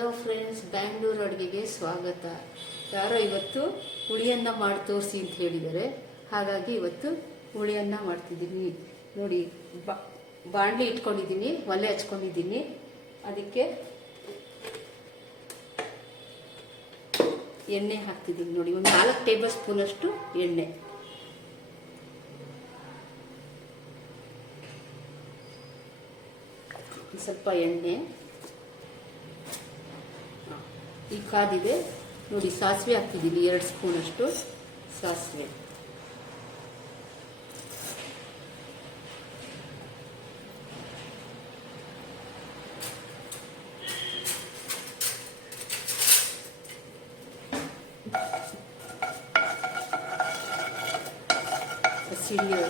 Hello friends, Bangalore ಅಡುಗೆಗೆ ಸ್ವಾಗತ. ಯಾರೋ ಇವತ್ತು ಹುಳಿಯನ್ನು ಮಾಡಿ ತೋರಿಸಿ ಅಂತ ಹೇಳಿದ್ದಾರೆ. ಹಾಗಾಗಿ ಇವತ್ತು ಹುಳಿಯನ್ನು ಮಾಡ್ತಿದ್ದೀನಿ. ನೋಡಿ, ಬಾಣಲಿ ಇಟ್ಕೊಂಡಿದ್ದೀನಿ, ಒಲೆ ಹಚ್ಕೊಂಡಿದ್ದೀನಿ. ಅದಕ್ಕೆ ಎಣ್ಣೆ ಹಾಕ್ತಿದ್ದೀನಿ. ನೋಡಿ, ಒಂದು 4 ಟೇಬಲ್ ಸ್ಪೂನಷ್ಟು ಎಣ್ಣೆ. ಸ್ವಲ್ಪ ಎಣ್ಣೆ ಈಗ ಕಾದಿದೆ. ನೋಡಿ, ಸಾಸಿವೆ ಹಾಕ್ತಿದ್ದೀನಿ, 2 ಸ್ಪೂನಷ್ಟು ಸಾಸಿವೆ. ಹಸಿರು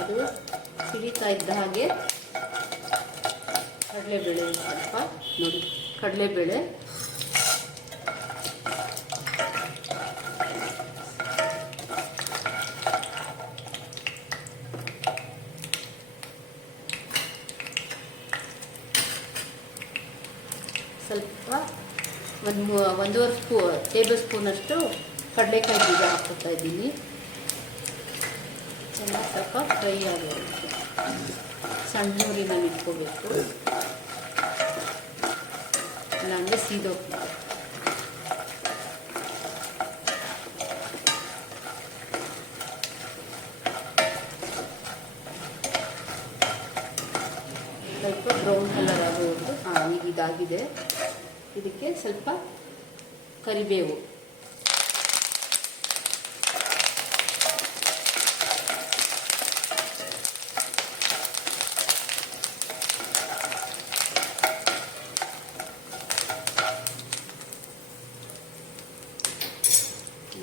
ಅದು ಸಿಡಿತಾ ಇದ್ದ ಹಾಗೆ ಕಡಲೆಬೇಳೆ ಸ್ವಲ್ಪ. ನೋಡಿ, ಕಡಲೆಬೇಳೆ ಸ್ವಲ್ಪ, 1.5 ಟೇಬಲ್ ಸ್ಪೂನಷ್ಟು ಕಡಲೆಕಾಯಿ ಬೀಜ ಹಾಕ್ಕೊತಾ ಇದ್ದೀನಿ. ಚೆನ್ನಾಗಿ ಸ್ವಲ್ಪ ಫ್ರೈ ಆಗೋದಕ್ಕೆ ಸಣ್ಣ ಊರಿನಲ್ಲಿ ಇಟ್ಕೋಬೇಕು, ಇಲ್ಲಾಂದರೆ ಸೀದೋಗ್ತದೆ. ಸ್ವಲ್ಪ ಬ್ರೌನ್ ಕಲರ್ ಆಗೋದು. ಈಗ ಇದಾಗಿದೆ. ಇದಕ್ಕೆ ಸ್ವಲ್ಪ ಕರಿಬೇವು,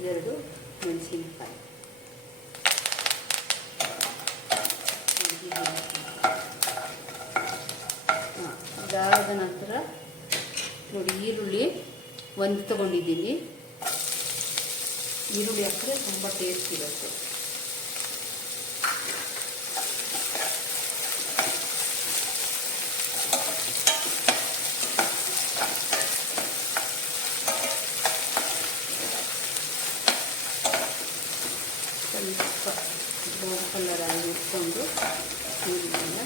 ಎರಡು ಮೆಣಸಿನಕಾಯಿ. ಇದಾದ ನಂತರ ನೋಡಿ, ಈರುಳ್ಳಿ 1 ತಗೊಂಡಿದ್ದೀನಿ. ಈರುಳ್ಳಿ ಹಾಕಿದ್ರೆ ತುಂಬ ಟೇಸ್ಟ್ ಇರುತ್ತೆ. ಸ್ವಲ್ಪ ಬ್ರೌನ್ ಕಲರ್ ಆಗಿ ಇಟ್ಕೊಂಡು ಈರುಳ್ಳಿನ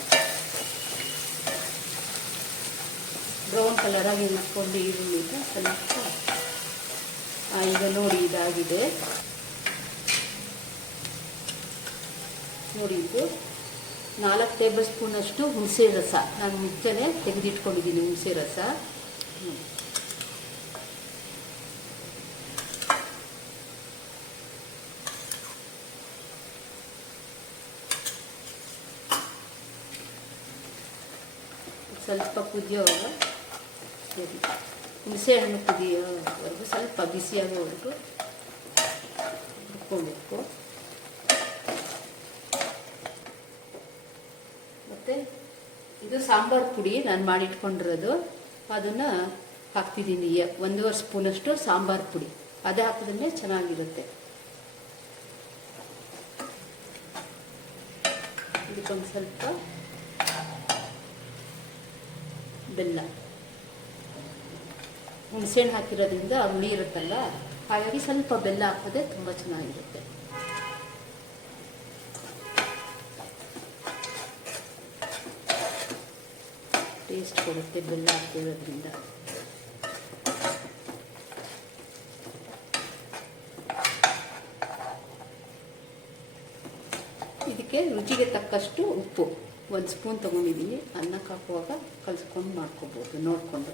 ಬ್ರೌನ್ ಕಲರ್ ಆಗಿ ಇಟ್ಕೊಂಡು ಈರುಳ್ಳಿನ ಸ್ವಲ್ಪ. ಈಗ ನೋಡಿ, ಇದಾಗಿದೆ. ನೋಡಿ, ಇದು 4 ಟೇಬಲ್ ಸ್ಪೂನಷ್ಟು ಹುಣಸೆ ರಸ ನಾನು ಮುಂಚೆನೇ ತೆಗೆದಿಟ್ಕೊಂಡಿದ್ದೀನಿ. ಹುಣಸೆ ರಸ ಸ್ವಲ್ಪ ಕುದಿಯೋವಾಗ, ಸರಿ, ಹುಣಸೆ ಹಣ್ಣು ಕುದಿಯೋವರೆಗೂ ಸ್ವಲ್ಪ ಬಿಸಿಯಾಗೋವರೆಗೂ ಇಟ್ಕೊಳ್ಬೇಕು. ಮತ್ತು ಇದು ಸಾಂಬಾರು ಪುಡಿ ನಾನು ಮಾಡಿಟ್ಕೊಂಡಿರೋದು, ಅದನ್ನು ಹಾಕ್ತಿದ್ದೀನಿ. 1.5 ಸ್ಪೂನಷ್ಟು ಸಾಂಬಾರು ಪುಡಿ. ಅದು ಹಾಕಿದ್ರೆ ಚೆನ್ನಾಗಿರುತ್ತೆ. ಇದಕ್ಕೊಂದು ಸ್ವಲ್ಪ ಬೆಲ್ಲ. ಹುಣಸೆಹಣ್ಣು ಹಾಕಿರೋದ್ರಿಂದ ಹುಳಿ ಇರುತ್ತಲ್ಲ, ಹಾಗಾಗಿ ಸ್ವಲ್ಪ ಬೆಲ್ಲ ಹಾಕಿದ್ರೆ ತುಂಬ ಚೆನ್ನಾಗಿರುತ್ತೆ. ಟೇಸ್ಟ್ ಕೊಡುತ್ತೆ ಬೆಲ್ಲ ಹಾಕಿರೋದ್ರಿಂದ. ಇದಕ್ಕೆ ರುಚಿಗೆ ತಕ್ಕಷ್ಟು ಉಪ್ಪು 1 ಸ್ಪೂನ್ ತೊಗೊಂಡಿದ್ದೀನಿ. ಅನ್ನಕ್ಕೆ ಹಾಕುವಾಗ ಕಲಿಸ್ಕೊಂಡು ಮಾಡ್ಕೋಬೋದು ನೋಡಿಕೊಂಡು.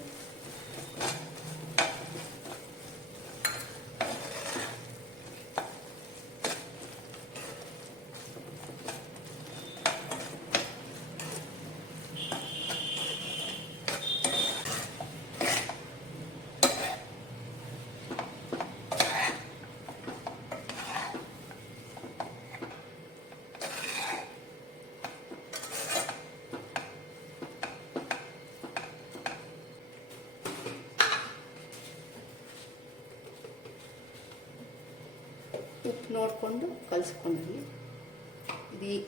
ಉಪ್ಪು ನೋಡಿಕೊಂಡು ಕಲಿಸ್ಕೊಂಡ್ವಿ.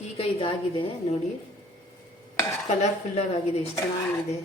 ಈಗ ಇದಾಗಿದೆ ನೋಡಿ, ಎಷ್ಟು ಕಲರ್ಫುಲ್ಲಾಗಿ ಆಗಿದೆ, ಎಷ್ಟು ಚೆನ್ನಾಗಿದೆ.